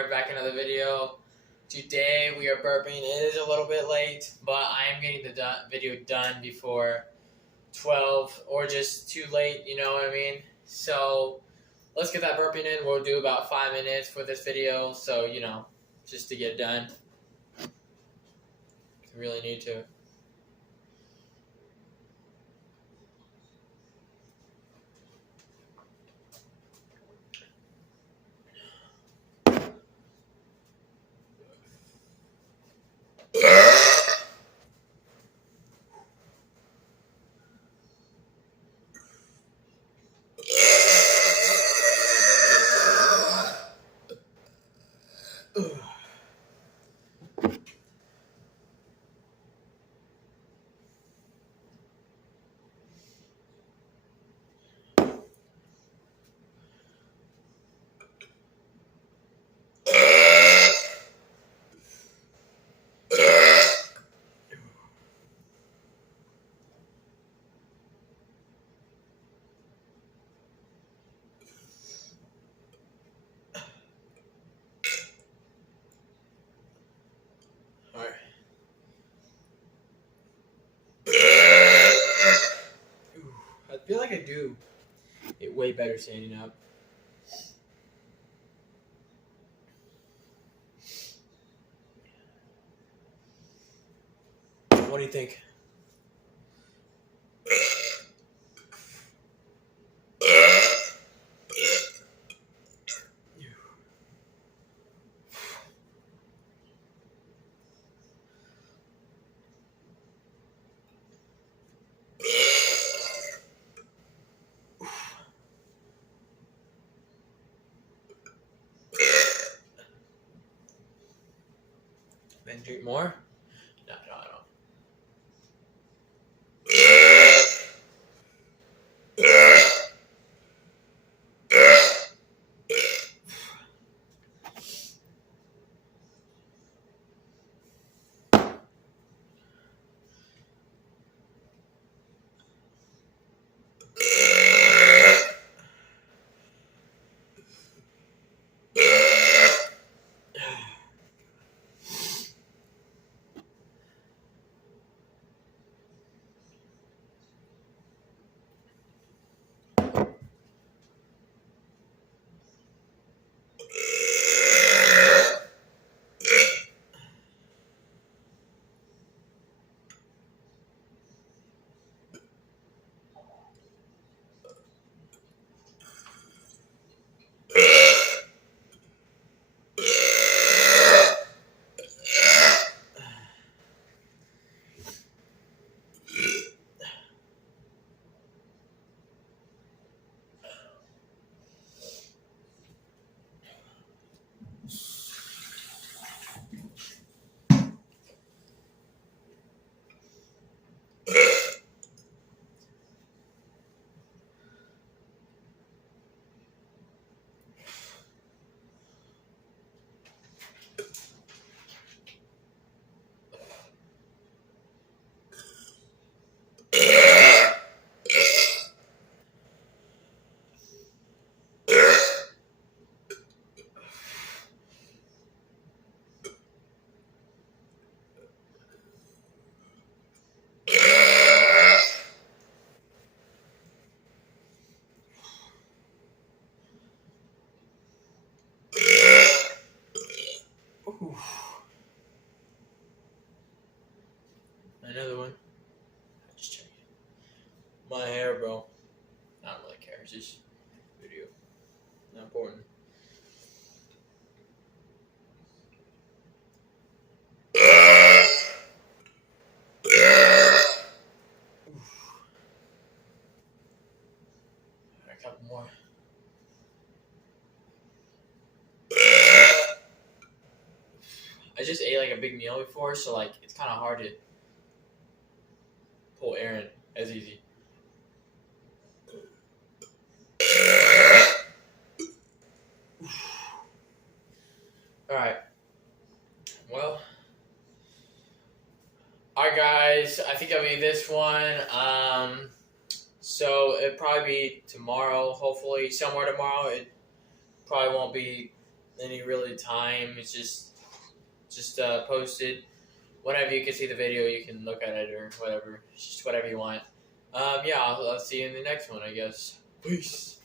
here, back in another video. Today we are burping. It is a little bit late, but I am getting the video done before 12 or just too late, you know what I mean? So let's get that burping in. We'll do about 5 minutes for this video, so you know, just to get done. I really need to. Alright. I feel like I do it way better standing up. What do you think? Then drink more? No, I don't. Another one. Just check it. My hair, bro. I don't really care. It's just video. Not important. A couple more. I just ate like a big meal before, so like it's kind of hard to pull air in as easy. Alright. Well. Alright guys, I think that'll be this one. So it'll probably be tomorrow, hopefully somewhere tomorrow. It probably won't be any really time. It's just posted. Whenever you can see the video, you can look at it or whatever. It's just whatever you want. Yeah, I'll see you in the next one, I guess. Peace.